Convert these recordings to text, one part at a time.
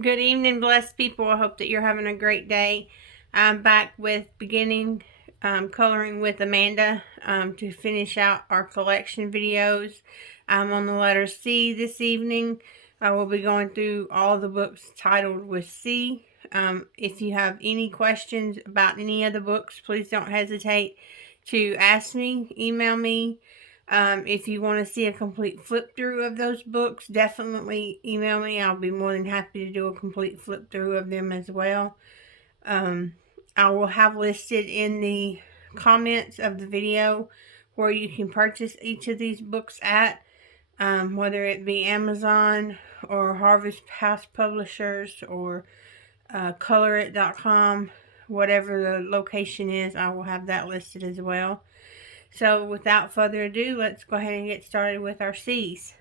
Good evening, blessed people. I hope that you're having a great day. I'm back with beginning coloring with Amanda to finish out our collection videos. I'm on the letter C this evening. I will be going through all the books titled with C. If you have any questions about any of the books, please don't hesitate to ask me, email me. If you want to see a complete flip through of those books, definitely email me. I'll be more than happy to do a complete flip through of them as well. I will have listed in the comments of the video where you can purchase each of these books at, whether it be Amazon or Harvest House Publishers or colorit.com, whatever the location is, I will have that listed as well. So without further ado, let's go ahead and get started with our C's.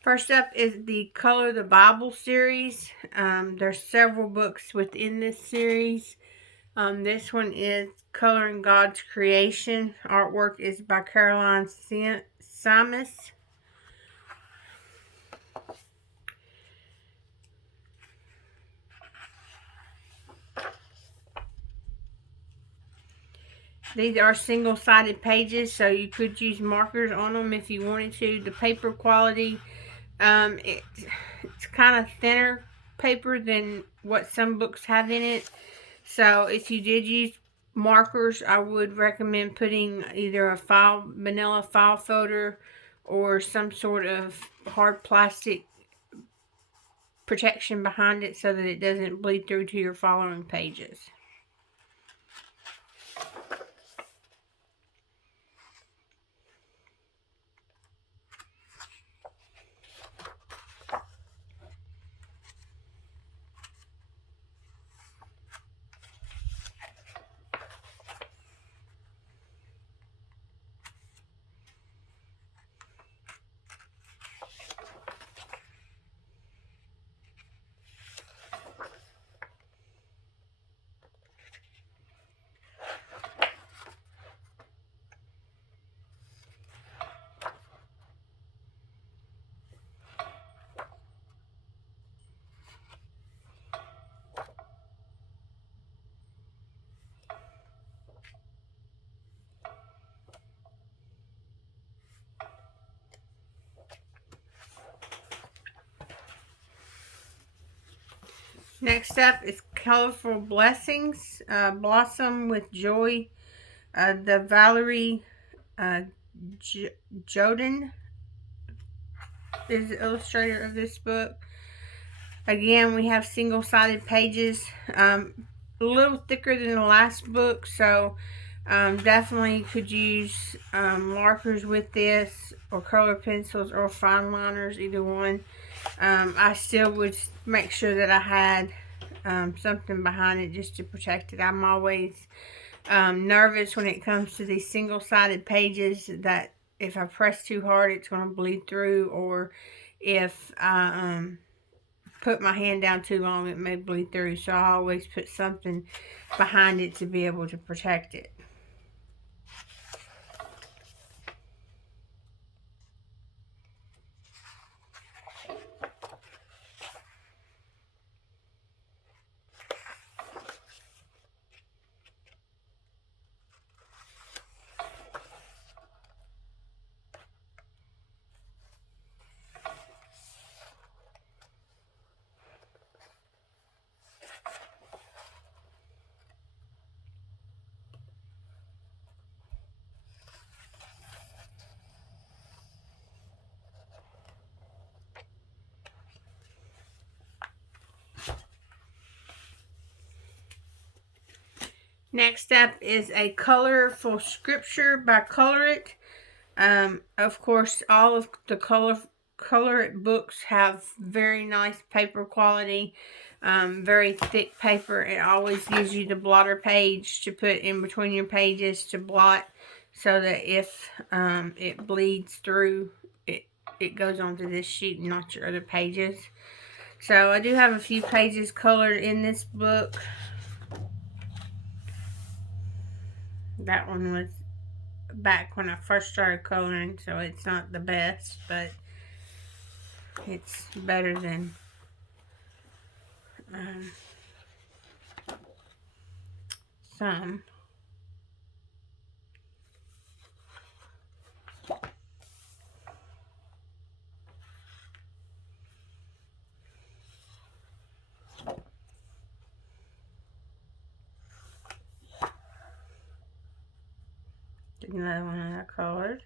First up is the Color the Bible series. There's several books within this series. This one is Coloring God's Creation. Artwork is by Caroline Simas. These are single-sided pages, so you could use markers on them if you wanted to. The paper quality, it's kind of thinner paper than what some books have in it. So if you did use markers, I would recommend putting either a vanilla file folder or some sort of hard plastic protection behind it so that it doesn't bleed through to your following pages. Next up is Colorful Blessings, Blossom with Joy. The Valerie Joden is the illustrator of this book. Again, we have single-sided pages, a little thicker than the last book, so definitely could use markers with this, or color pencils, or fine liners, either one. I still would make sure that I had something behind it just to protect it. I'm always nervous when it comes to these single-sided pages that if I press too hard, it's going to bleed through, or if I put my hand down too long, it may bleed through. So I always put something behind it to be able to protect it. Next up is a colorful scripture by Colorit. Of course, all of the Colorit books have very nice paper quality, very thick paper. It always gives you the blotter page to put in between your pages to blot, so that if it bleeds through, it goes onto this sheet and not your other pages. So I do have a few pages colored in this book. That one was back when I first started coloring, so it's not the best, but It's better than some. Another one that I colored.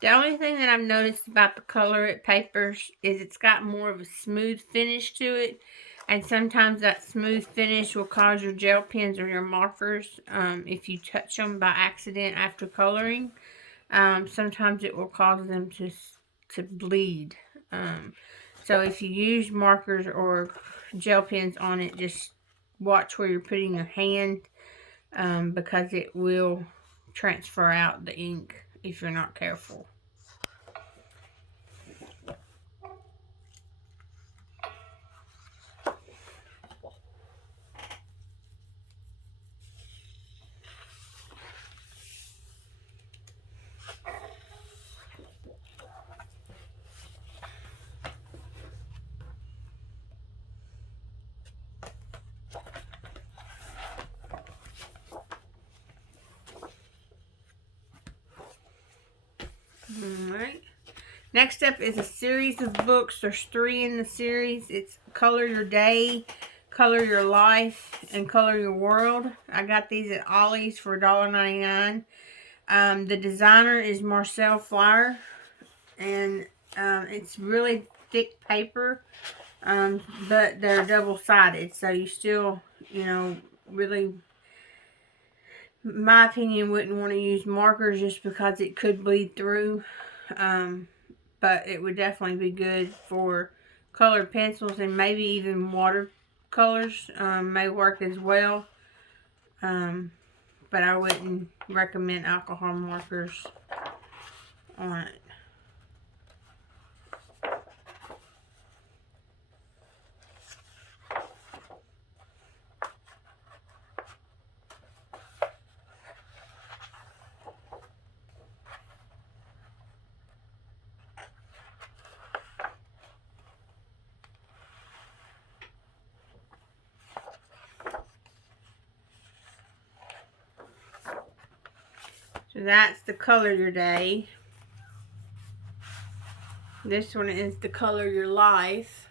The only thing that I've noticed about the Color It papers is it's got more of a smooth finish to it. And sometimes that smooth finish will cause your gel pens or your markers, if you touch them by accident after coloring, sometimes it will cause them to bleed. So if you use markers or gel pens on it, just watch where you're putting your hand, because it will transfer out the ink if you're not careful. Alright. Next up is a series of books. There's 3 in the series. It's Color Your Day, Color Your Life, and Color Your World. I got these at Ollie's for $1.99. The designer is Marcel Flower, and it's really thick paper, but they're double-sided, so you still, you know, really, in my opinion, wouldn't want to use markers just because it could bleed through. But it would definitely be good for colored pencils, and maybe even watercolors may work as well. But I wouldn't recommend alcohol markers on it. So that's the Color Your Day. This one is the Color Your Life.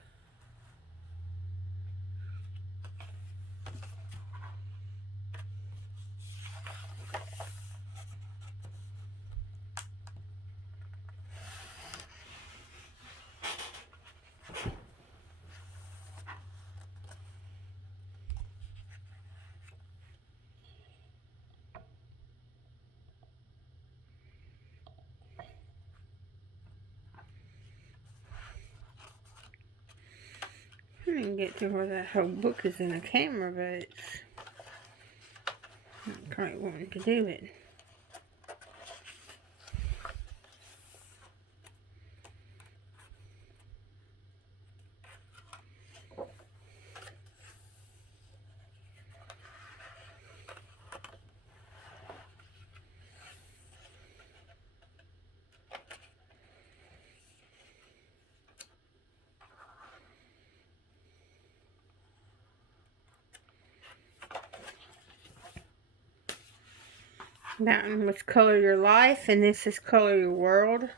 I didn't get to where that whole book is in the camera, but it's not quite wanting to do it. That one was Color Your Life, and this is Color Your World.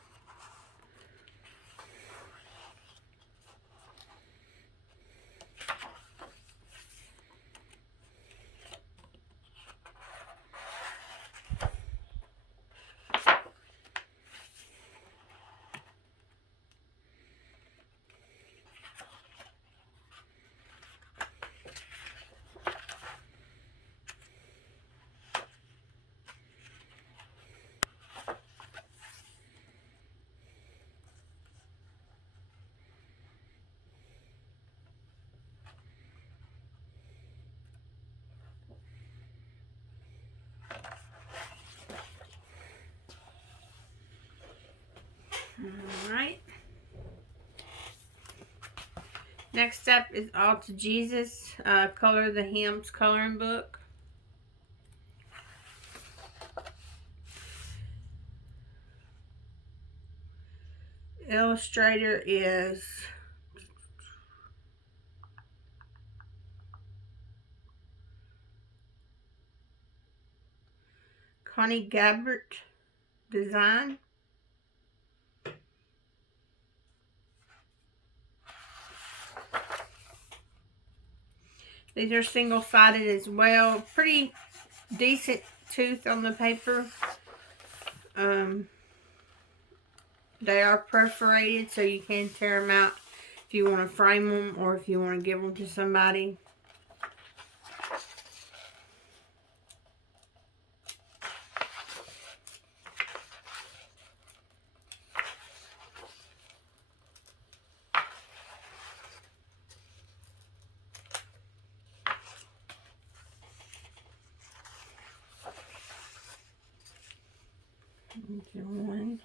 Next up is All to Jesus, Color the Hymns coloring book. Illustrator is Connie Gabbert. Design. These are single-sided as well. Pretty decent tooth on the paper. They are perforated, so you can tear them out if you want to frame them or if you want to give them to somebody. Here's one.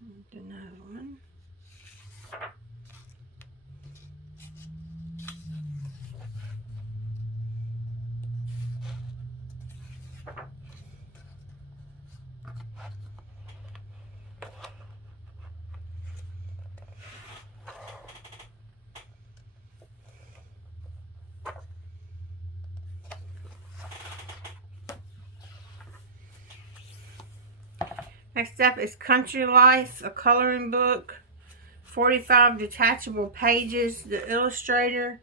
Here's another one. Next up is Country Life, a coloring book. 45 detachable pages. The illustrator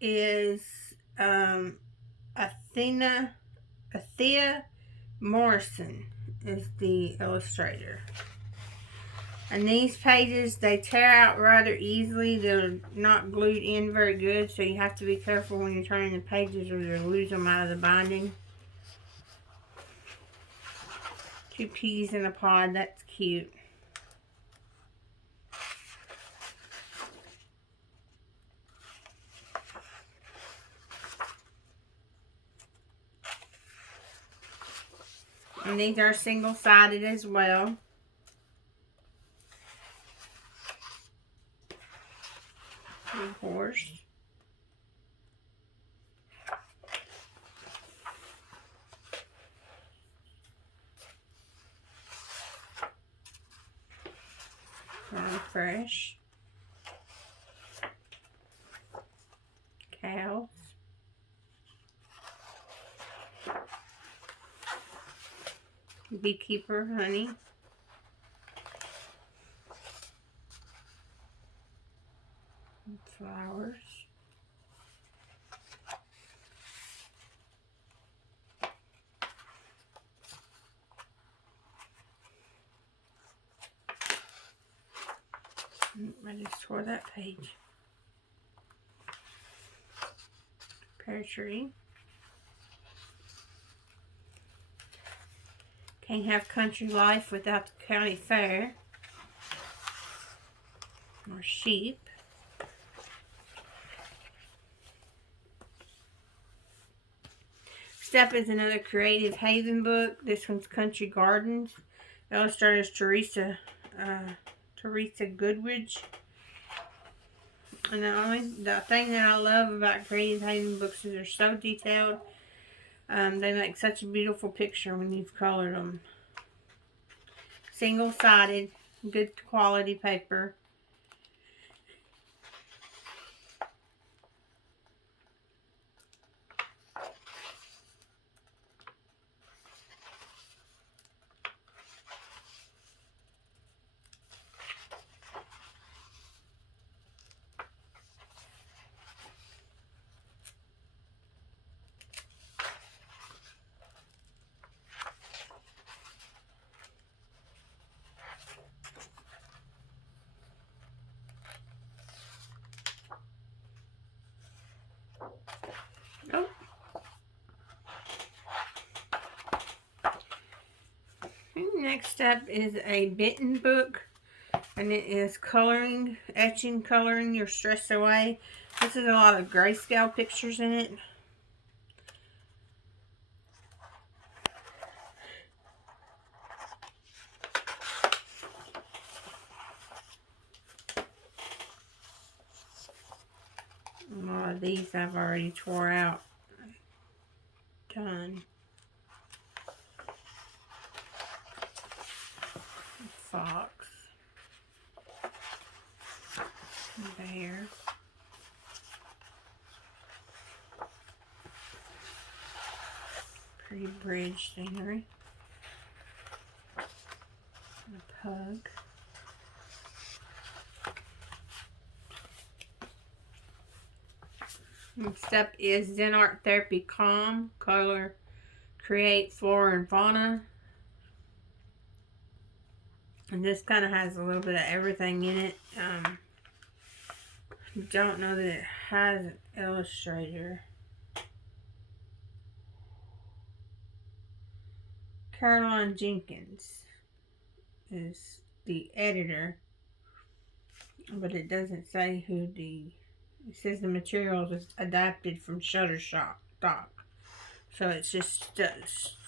is Athea Morrison is the illustrator. And these pages, they tear out rather easily. They're not glued in very good, so you have to be careful when you're turning the pages or you'll lose them out of the binding. 2 peas in a pod, that's cute. And these are single-sided as well. Of course. Fresh. Cows. Beekeeper honey. Flowers. I just tore that page. Pear tree. Can't have country life without the county fair. More sheep. Step is another Creative Haven book. This one's Country Gardens. Illustrator is Teresa Goodrich. And the thing that I love about Creative Haven books is they're so detailed. They make such a beautiful picture when you've colored them. Single-sided, good quality paper. Oh. Next up is a Bendon book, and it is coloring, etching, coloring your stress away. This is a lot of grayscale pictures in it. A lot of these I've already tore out. Done. Fox. Bear. Pretty bridge scenery. And a pug. Next up is Zen Art Therapy Calm, Color Create Flora and Fauna. And this kind of has a little bit of everything in it. Don't know that it has an illustrator. Caroline Jenkins is the editor, but it doesn't say who the... It says the materials is adapted from Shutterstock. So it's just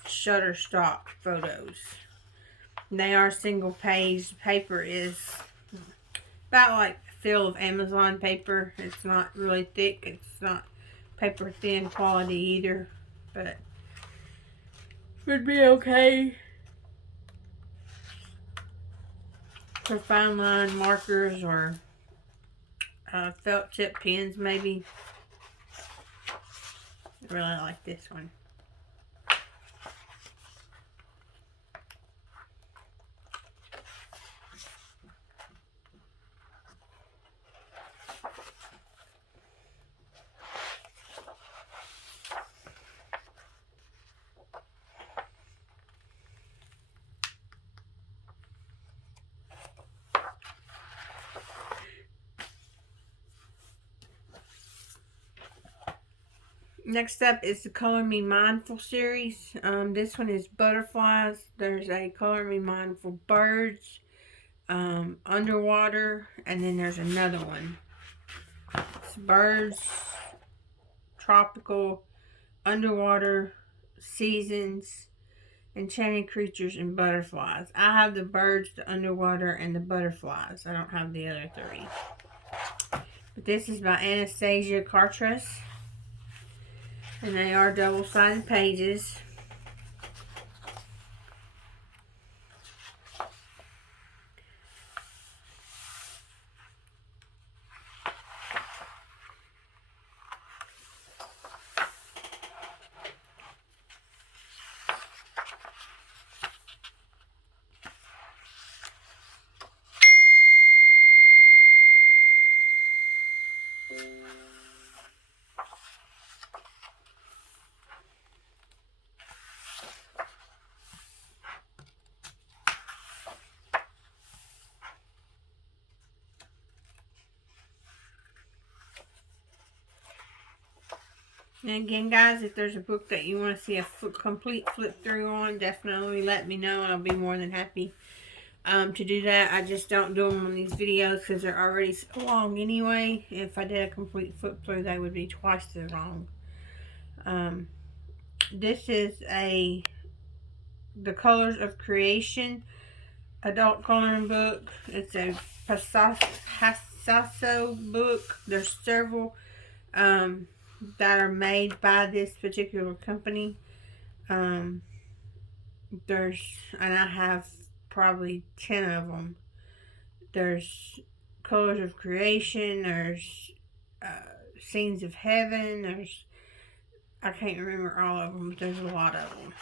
Shutterstock photos. And they are single page. The paper is about like the feel of Amazon paper. It's not really thick. It's not paper thin quality either. But would be okay for fine line markers or felt tip pens maybe. I really like this one. Next up is the Color Me Mindful series. This one is butterflies. There's a Color Me Mindful birds, underwater, and then there's another one. It's birds, tropical, underwater, seasons, enchanted creatures, and butterflies. I have the birds, the underwater, and the butterflies. I don't have the other three. But this is by Anastasia Cartress. And they are double-sided pages. And again, guys, if there's a book that you want to see a complete flip through on, definitely let me know and I'll be more than happy to do that. I just don't do them on these videos because they're already so long anyway. If I did a complete flip through, they would be twice as long. This is the Colors of Creation adult coloring book. It's a Picasso book. There's several that are made by this particular company. And I have probably 10 of them. There's Colors of Creation, there's Scenes of Heaven, I can't remember all of them, but there's a lot of them.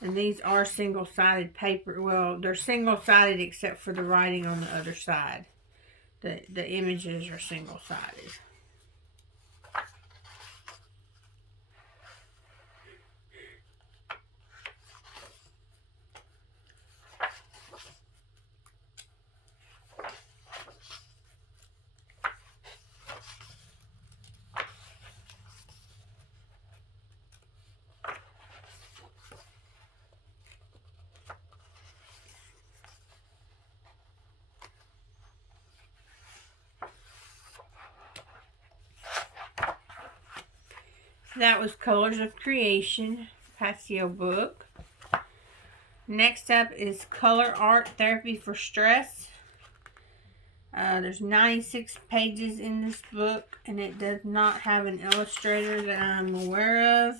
And these are single-sided paper. Well, they're single-sided except for the writing on the other side. The images are single-sided. That was Colors of Creation Passio book. Next up is Color Art Therapy for Stress. There's 96 pages in this book, and it does not have an illustrator that I'm aware of.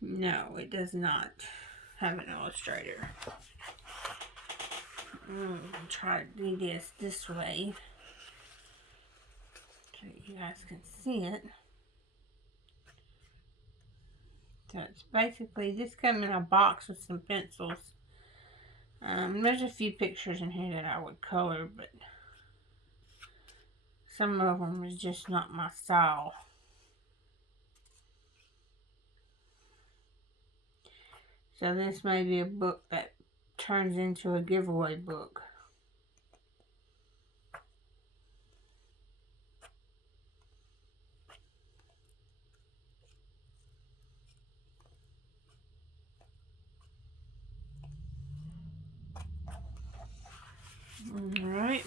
No, it does not have an illustrator. I'm going to try to do this way so you guys can see it. So it's basically, this comes in a box with some pencils. There's a few pictures in here that I would color, but some of them is just not my style. So this may be a book that turns into a giveaway book. Alright.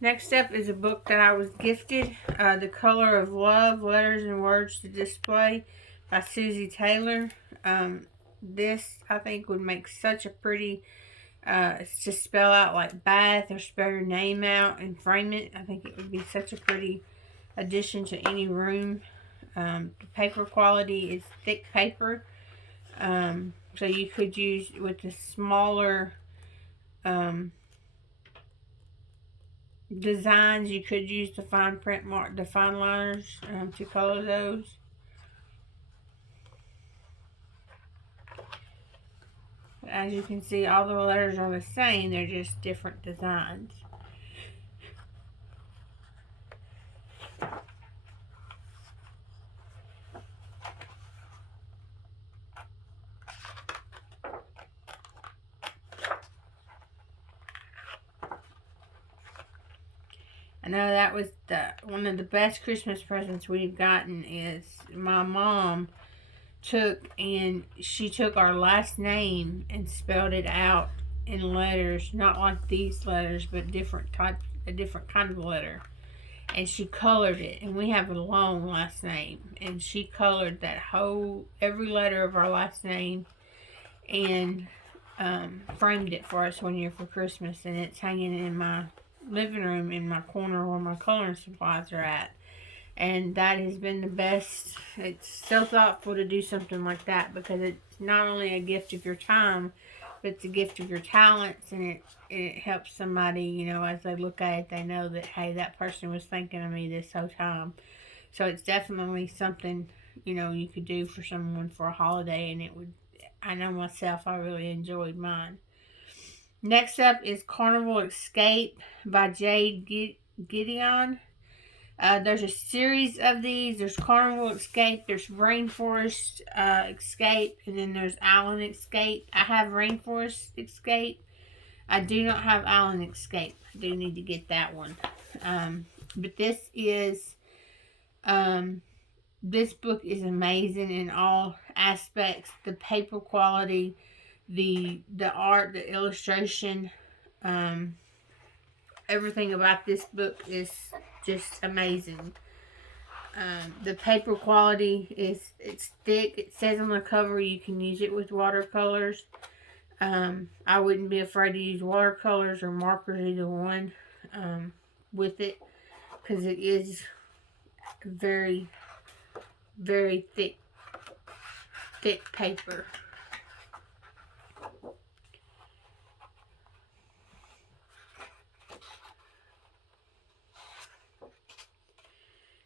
Next up is a book that I was gifted. The Color of Love, Letters and Words to Display by Susie Taylor. This, I think, would make such a pretty, just spell out like bath or spell your name out and frame it. I think it would be such a pretty addition to any room. The paper quality is thick paper. So you could use, with the smaller designs, you could use the fine print the fine liners to color those. As you can see, all the letters are the same, they're just different designs. I know that was one of the best Christmas presents we've gotten. Is my mom took our last name and spelled it out in letters, not like these letters, but a different kind of letter. And she colored it, and we have a long last name, and she colored that every letter of our last name, and framed it for us one year for Christmas, and it's hanging in my living room in my corner where my coloring supplies are at. And that has been the best. It's so thoughtful to do something like that, because it's not only a gift of your time, but it's a gift of your talents, and it helps somebody, you know, as they look at it, they know that, hey, that person was thinking of me this whole time. So it's definitely something, you know, you could do for someone for a holiday, and it would, I know myself, I really enjoyed mine. Next up is Carnival Escape by Jade Gideon. There's a series of these. There's Carnival Escape, there's Rainforest Escape, and then there's Island Escape. I have Rainforest Escape. I do not have Island Escape. I do need to get that one. But this book is amazing in all aspects. The paper quality, the art, the illustration, everything about this book is just amazing. The paper quality it's thick. It says on the cover you can use it with watercolors. I wouldn't be afraid to use watercolors or markers, either one, with it, because it is very, very thick paper.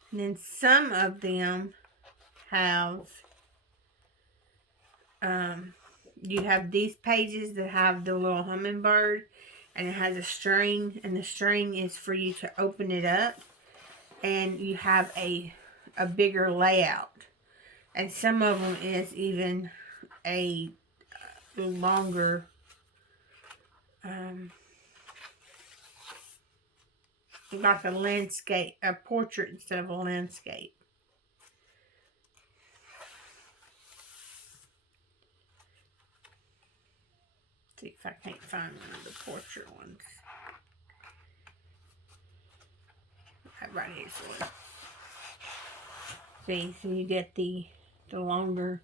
And then some of them have, you have these pages that have the little hummingbird, and it has a string, and the string is for you to open it up, and you have a bigger layout. And some of them is even a longer, like a landscape, a portrait instead of a landscape. See if I can't find one of the portrait ones. Right here's one. See, so you get the longer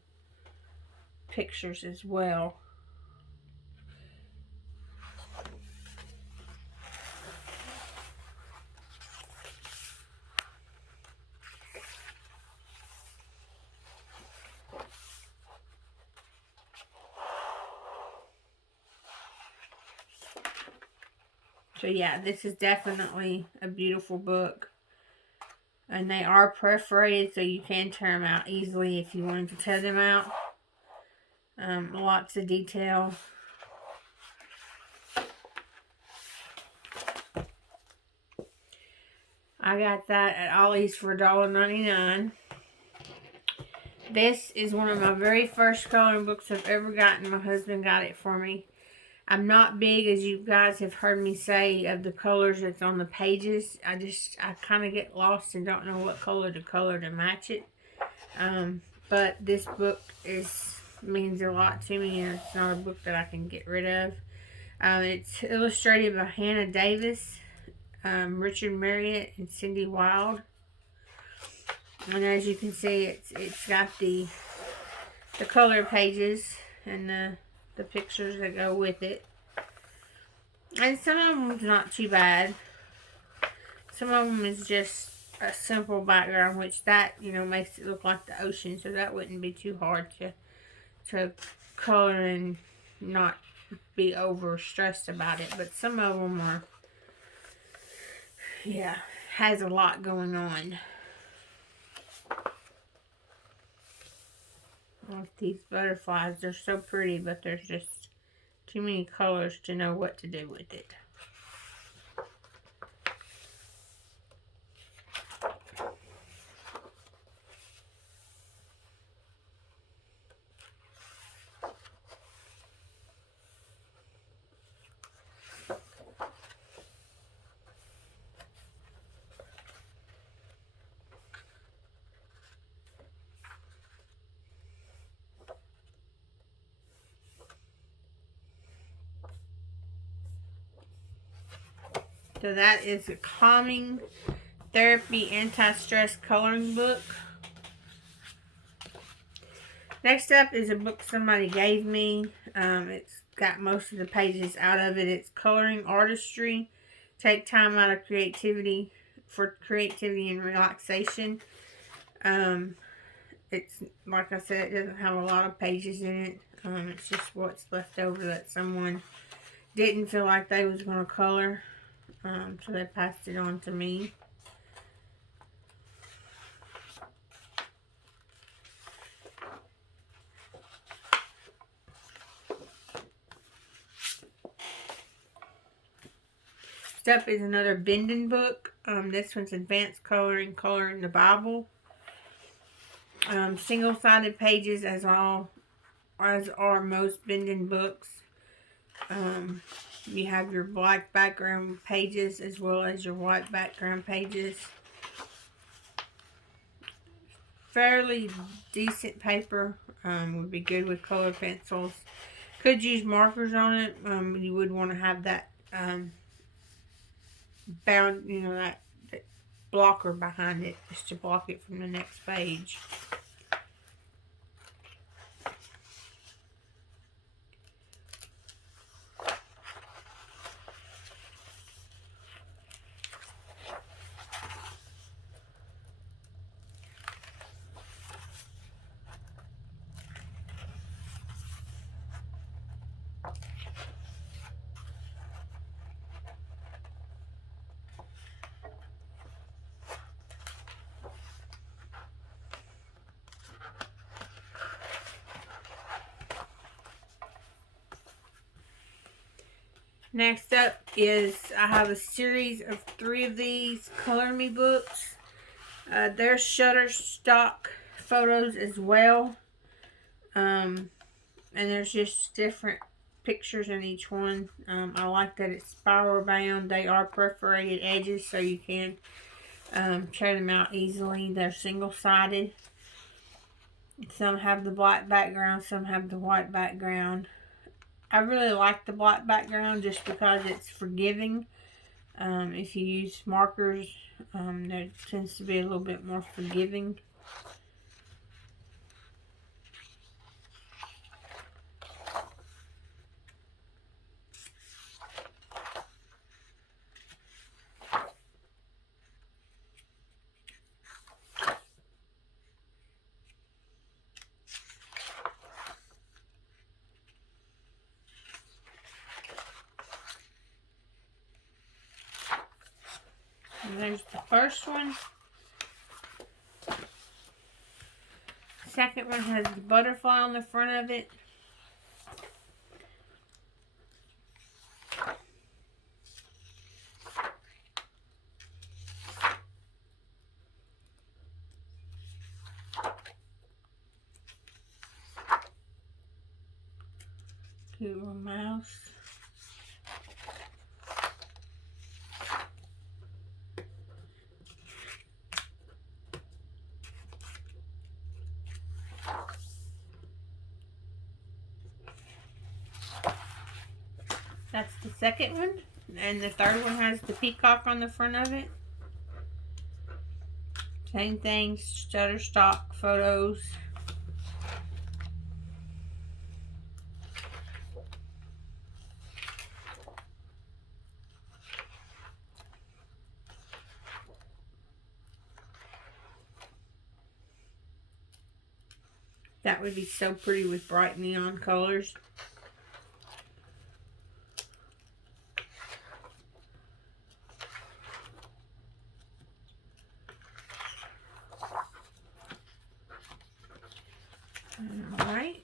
pictures as well. So yeah, this is definitely a beautiful book. And they are perforated, so you can tear them out easily if you wanted to tear them out. Lots of detail. I got that at Ollie's for $1.99. This is one of my very first coloring books I've ever gotten. My husband got it for me. I'm not big, as you guys have heard me say, of the colors that's on the pages. I kind of get lost and don't know what color to match it. But this book means a lot to me, and it's not a book that I can get rid of. It's illustrated by Hannah Davis, Richard Marriott, and Cindy Wild. And as you can see, it's got the color pages and the pictures that go with it. And some of them's not too bad. Some of them is just a simple background, which that, makes it look like the ocean, so that wouldn't be too hard to color and not be over stressed about it. But some of them are, yeah, has a lot going on. Like these butterflies, they're so pretty, but there's just too many colors to know what to do with it. So that is a calming therapy anti-stress coloring book. Next up is a book somebody gave me. It's got most of the pages out of it. It's Coloring Artistry. Take time out of creativity for creativity and relaxation. It's, like I said, it doesn't have a lot of pages in it. It's just what's left over that someone didn't feel like they was going to color. So they passed it on to me. Next up is another Bendon book. This one's Advanced Coloring, Coloring the Bible. Single-sided pages as are most Bendon books. You have your black background pages as well as your white background pages. Fairly decent paper. Would be good with color pencils. Could use markers on it. You would want to have that bound, that blocker behind it just to block it from the next page. Next up is, I have a series of 3 of these Color Me books. They're Shutterstock photos as well. And there's just different pictures in each one. I like that it's spiral bound. They are perforated edges, so you can tear them out easily. They're single-sided. Some have the black background, some have the white background. I really like the black background just because it's forgiving. If you use markers, there tends to be a little bit more forgiving. And there's the first one. Second one has the butterfly on the front of it. Cute little mouse. That's the second one. And the third one has the peacock on the front of it. Same thing, Shutterstock photos. That would be so pretty with bright neon colors. Alright.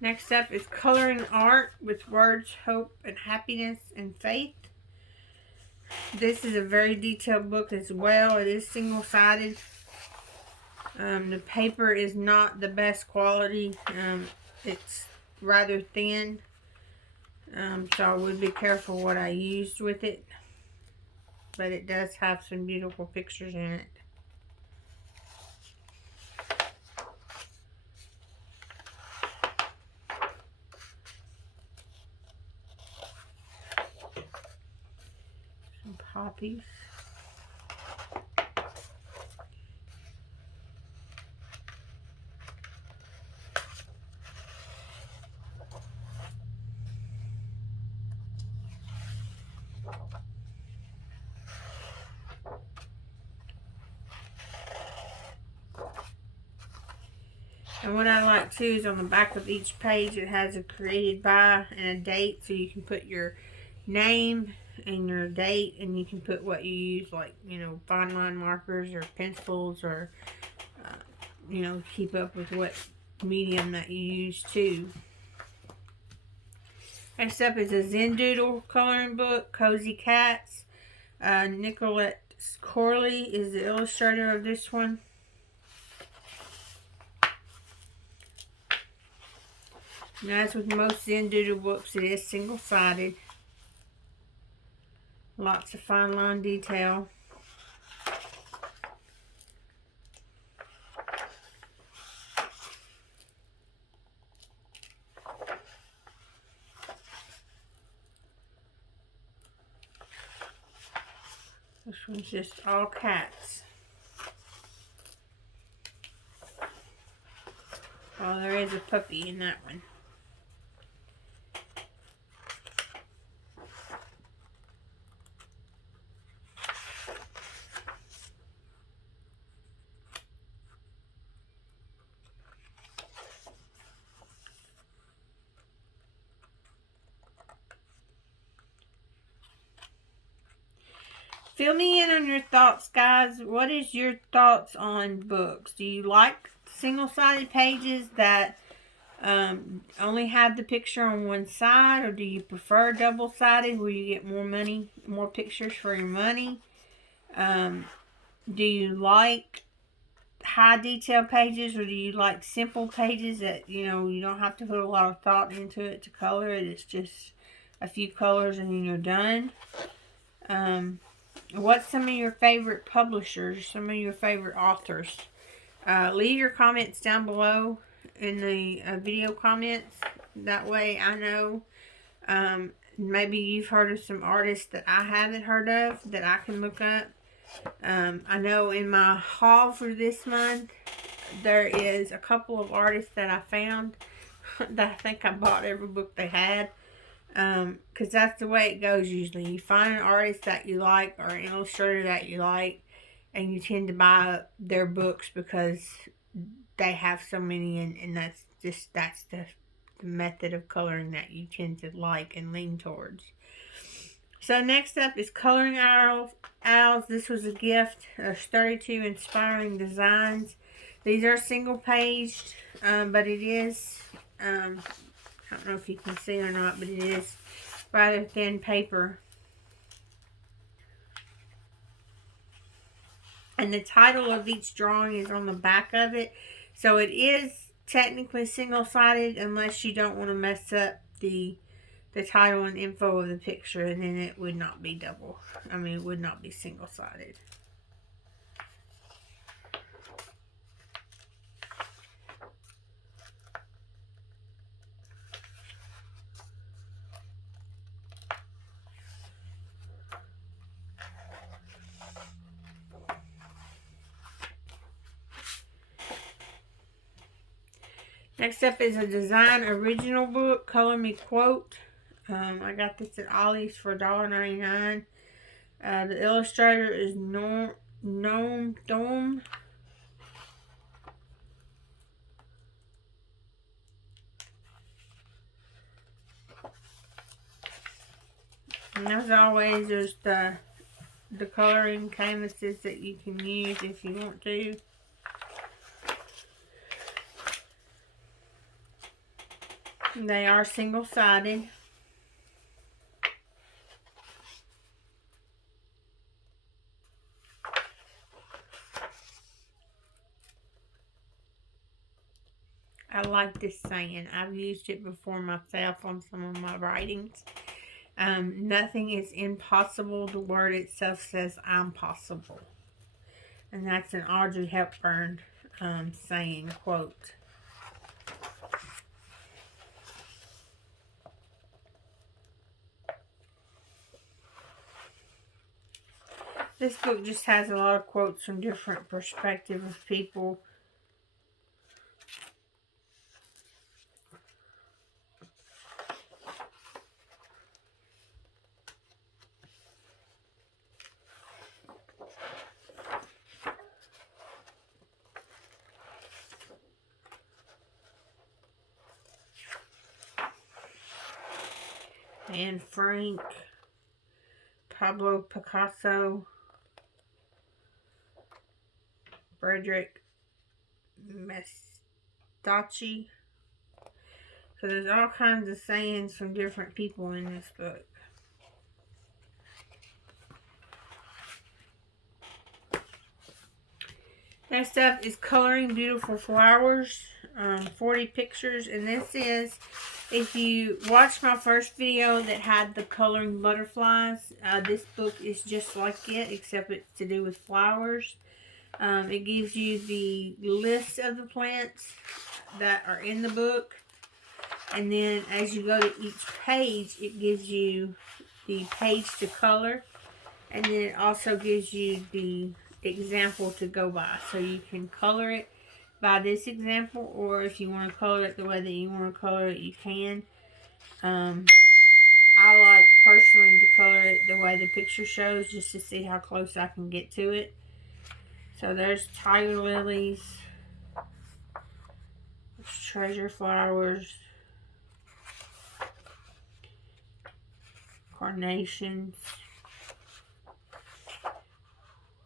Next up is coloring art with words, hope, and happiness, and faith. This is a very detailed book as well. It is single-sided. The paper is not the best quality. It's rather thin. So I would be careful what I used with it. But it does have some beautiful pictures in it. Some poppies. And what I like too is on the back of each page it has a created by and a date, so you can put your name and your date, and you can put what you use, like, you know, fine line markers or pencils, or you know, keep up with what medium that you use too. Next up is a Zendoodle coloring book, Cozy Cats. Nicolette Corley is the illustrator of this one. And as with most Zendoodle books, it is single-sided. Lots of fine line detail. This one's just all cats. Oh, there is a puppy in that one. Fill me in on your thoughts, guys. What is your thoughts on books? Do you like single-sided pages that only have the picture on one side, or do you prefer double-sided where you get more pictures for your money? Do you like high detail pages, or do you like simple pages that, you know, you don't have to put a lot of thought into it to color it? It's just a few colors and then you're done. What's some of your favorite publishers, some of your favorite authors? Leave your comments down below in the video comments. That way I know. Maybe you've heard of some artists that I haven't heard of that I can look up. I know in my haul for this month, there is a couple of artists that I found that I think I bought every book they had. Because that's the way it goes usually. You find an artist that you like or an illustrator that you like, and you tend to buy their books because they have so many, and that's the method of coloring that you tend to like and lean towards. So next up is Coloring Owls. This was a gift. There's 32 inspiring designs. These are single paged, but it is, I don't know if you can see or not, but it is rather thin paper. And the title of each drawing is on the back of it. So it is technically single-sided unless you don't want to mess up the title and info of the picture, and then it would not be double. I mean, it would not be single-sided. Next up is a Design Original book, Color Me Quote. I got this at Ollie's for $1.99. The illustrator is Noam Dome. And as always, there's the coloring canvases that you can use if you want to. They are single-sided. I like this saying. I've used it before myself on some of my writings. Nothing is impossible. The word itself says I'm possible. And that's an Audrey Hepburn saying, quote. This book just has a lot of quotes from different perspectives of people. Anne Frank, Pablo Picasso, Frederick Mestachi. So there's all kinds of sayings from different people in this book. Next up is Coloring Beautiful Flowers, 40 pictures, and this is, if you watched my first video that had the coloring butterflies, this book is just like it, except it's to do with flowers. It gives you the list of the plants that are in the book, and then as you go to each page, it gives you the page to color, and then it also gives you the example to go by. So you can color it by this example, or if you want to color it the way that you want to color it, you can. I like personally to color it the way the picture shows, just to see how close I can get to it. So there's tiger lilies, there's treasure flowers, carnations,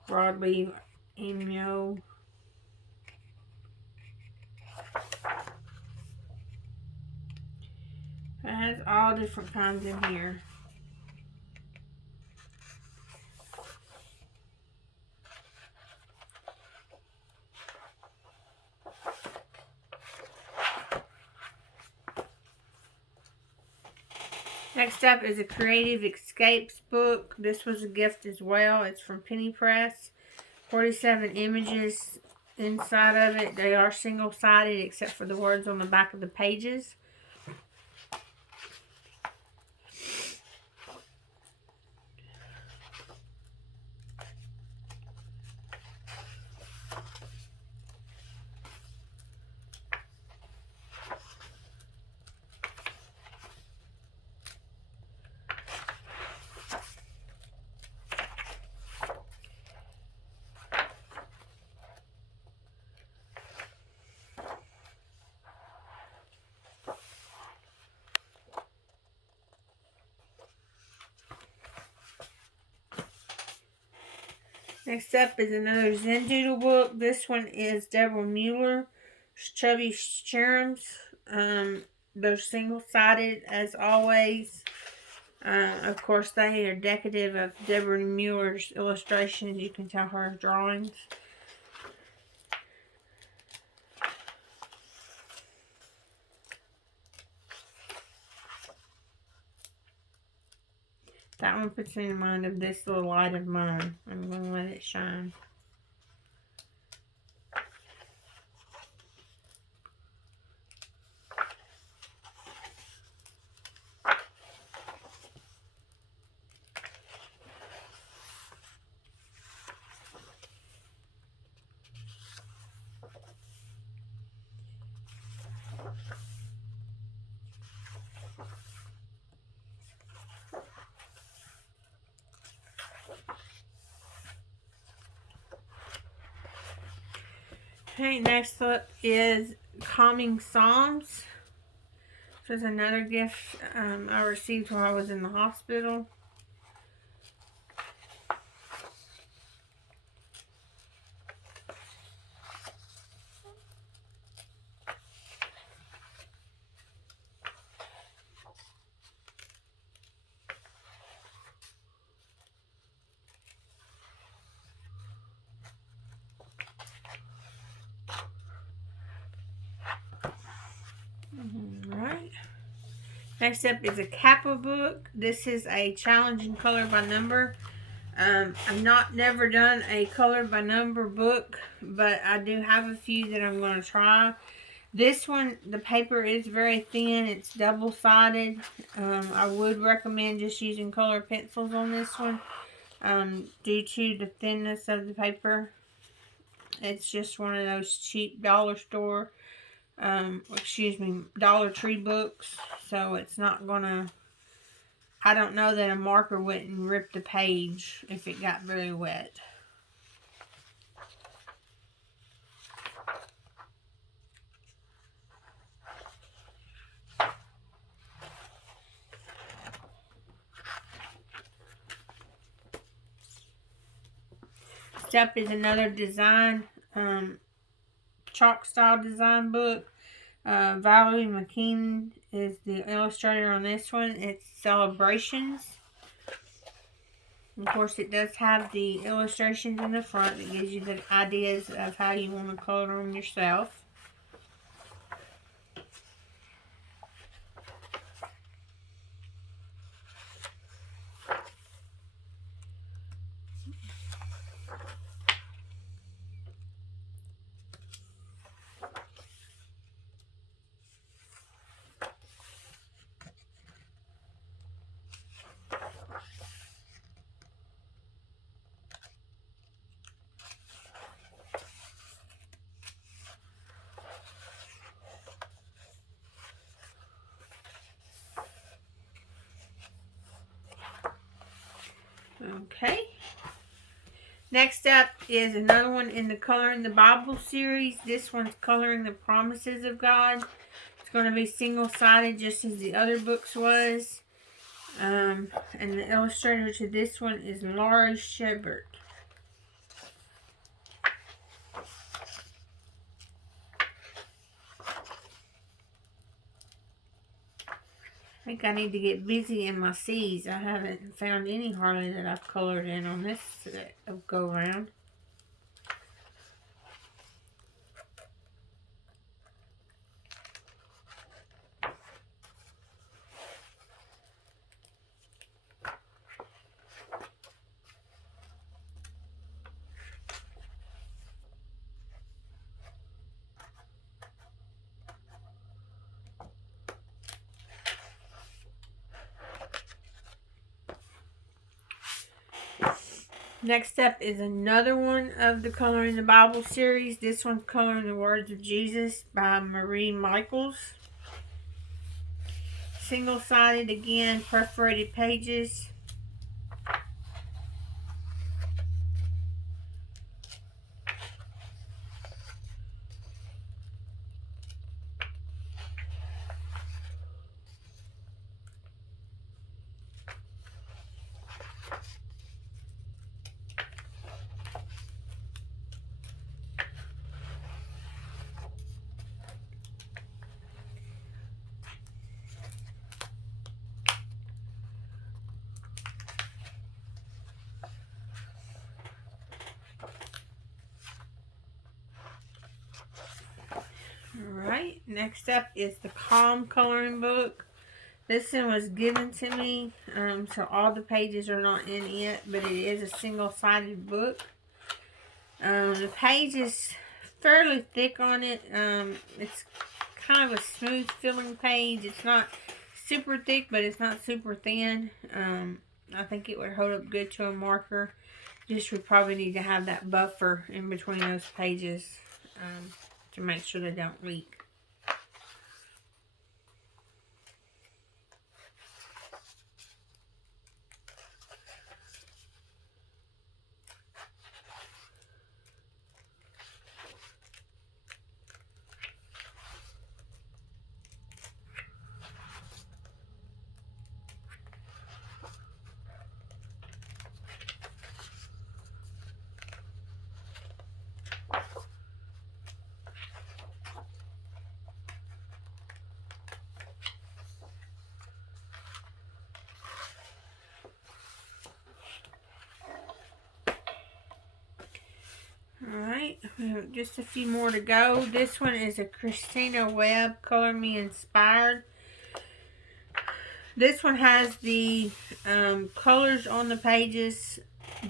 broadleaf amio, it has all different kinds in here. Next up is a Creative Escapes book. This was a gift as well. It's from Penny Press. 47 images inside of it. They are single-sided except for the words on the back of the pages. Next up is another Zendoodle book. This one is Deborah Mueller's Chubby Cherums. They're single-sided as always. Of course, they are decorative of Deborah Mueller's illustrations. You can tell her drawings. That one puts me in mind of this little light of mine. I'm going to let it shine. Okay, next up is Calming Psalms. This is another gift I received while I was in the hospital. Alright. Next up is a Kappa book. This is a challenging color by number. I've never done a color by number book, but I do have a few that I'm going to try. This one, the paper is very thin. It's double-sided. I would recommend just using color pencils on this one due to the thinness of the paper. It's just one of those cheap dollar store Dollar Tree books, so it's not gonna, I don't know that a marker wouldn't rip the page if it got very wet. Next up is another design, chalk style design book. Valerie McKean is the illustrator on this one. It's Celebrations. Of course, it does have the illustrations in the front that gives you the ideas of how you want to color them yourself. Okay. Next up is another one in the Coloring the Bible series. This one's Coloring the Promises of God. It's going to be single-sided just as the other books was. And the illustrator to this one is Laurie Shepard. I think I need to get busy in my C's. I haven't found any hardly that I've colored in on this go around. Next up is another one of the Coloring the Bible series. This one's Coloring the Words of Jesus by Marie Michaels. Single-sided again, perforated pages. Next up is the Calm coloring book. This one was given to me, so all the pages are not in it, but it is a single-sided book. The page is fairly thick on it. It's kind of a smooth feeling page. It's not super thick, but it's not super thin. I think it would hold up good to a marker. Just would probably need to have that buffer in between those pages to make sure they don't leak. Alright, just a few more to go. This one is a Christina Webb Color Me Inspired. This one has the colors on the pages,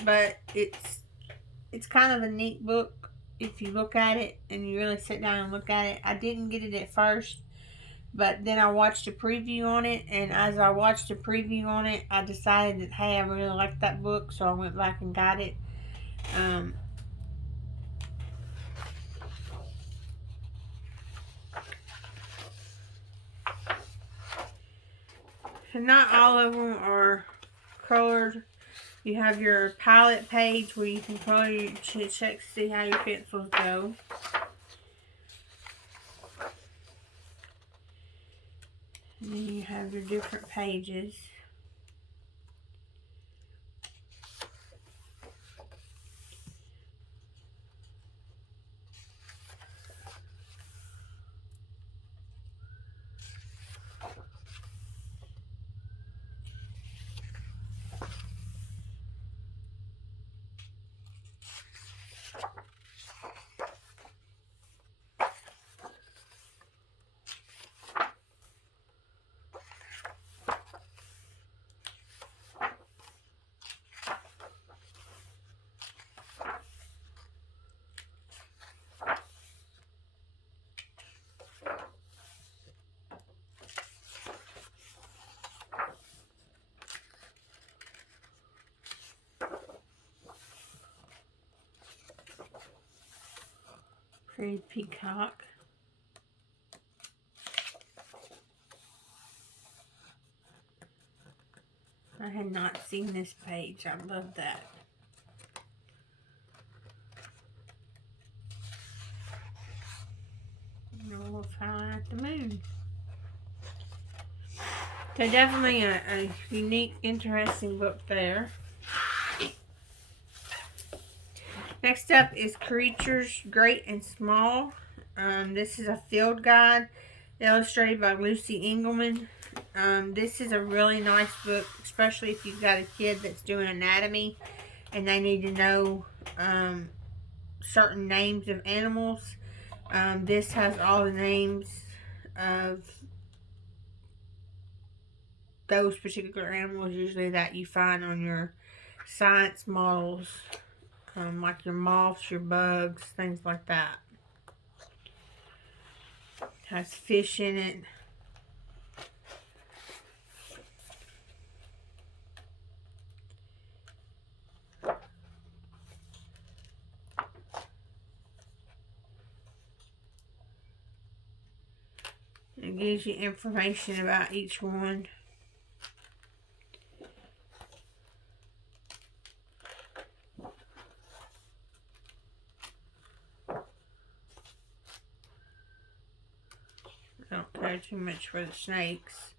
but it's kind of a neat book if you look at it and you really sit down and look at it. I didn't get it at first, but then I watched a preview on it, and as I watched a preview on it, I decided that, hey, I really like that book, so I went back and got it. And not all of them are colored. You have your palette page where you can color your check to see how your pencils go. And then you have your different pages. Pretty peacock. I had not seen this page. I love that. And we'll fly at the moon. So definitely a unique, interesting book there. Next up is Creatures Great and Small. This is a field guide illustrated by Lucy Engelman. This is a really nice book, especially if you've got a kid that's doing anatomy and they need to know certain names of animals. This has all the names of those particular animals, usually that you find on your science models. Like your moths, your bugs, things like that. Has fish in it. It gives you information about each one. I don't care too much for the snakes.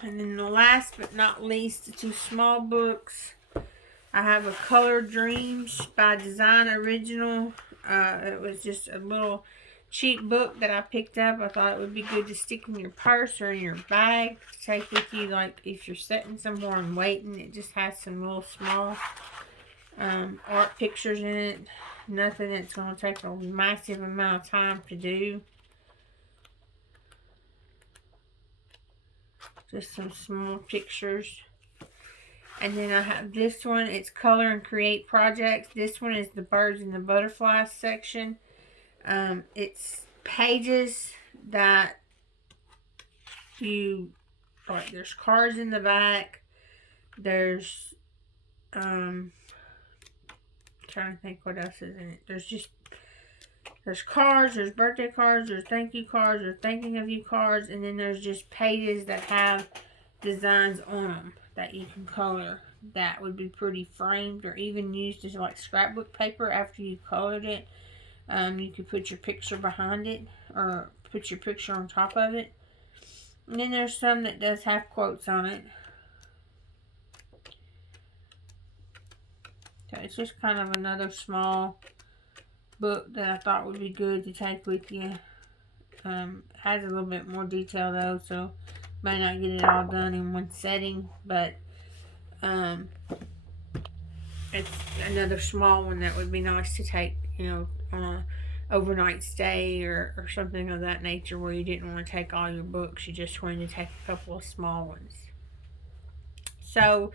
And then the last but not least, the two small books. I have a Color Dreams by DesignOrginals. It was just a little cheap book that I picked up. I thought it would be good to stick in your purse or in your bag to take with you, like if you're sitting somewhere and waiting. It just has some little small art pictures in it. Nothing that's going to take a massive amount of time to do. Just some small pictures. And then I have this one. It's Color and Create Projects. This one is the Birds and the Butterflies section. It's pages that you, like, there's cards in the back. There's, trying to think what else is in it. There's cards, there's birthday cards, there's thank you cards, there's thinking of you cards, and then there's just pages that have designs on them that you can color. That would be pretty framed or even used as like scrapbook paper after you colored it. You could put your picture behind it or put your picture on top of it. And then there's some that does have quotes on it. So it's just kind of another small book that I thought would be good to take with you. Has a little bit more detail though, so may not get it all done in one setting, but it's another small one that would be nice to take, you know, on a overnight stay or something of that nature where you didn't want to take all your books. You just wanted to take a couple of small ones. So,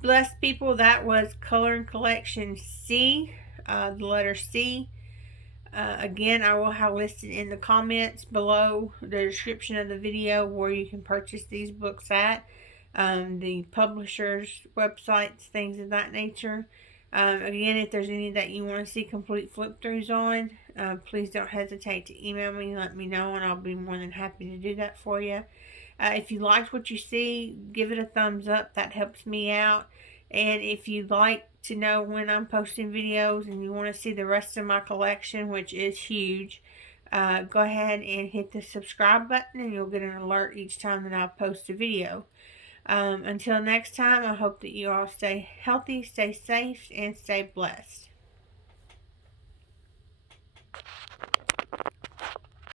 blessed people, that was Color and Collection C, the letter C. Again, I will have listed in the comments below the description of the video where you can purchase these books at. The publishers' websites, things of that nature. Again, if there's any that you want to see complete flip-throughs on, please don't hesitate to email me and let me know, and I'll be more than happy to do that for you. If you liked what you see, give it a thumbs up. That helps me out. And if you'd like to know when I'm posting videos and you want to see the rest of my collection, which is huge, go ahead and hit the subscribe button and you'll get an alert each time that I post a video. Until next time, I hope that you all stay healthy, stay safe, and stay blessed.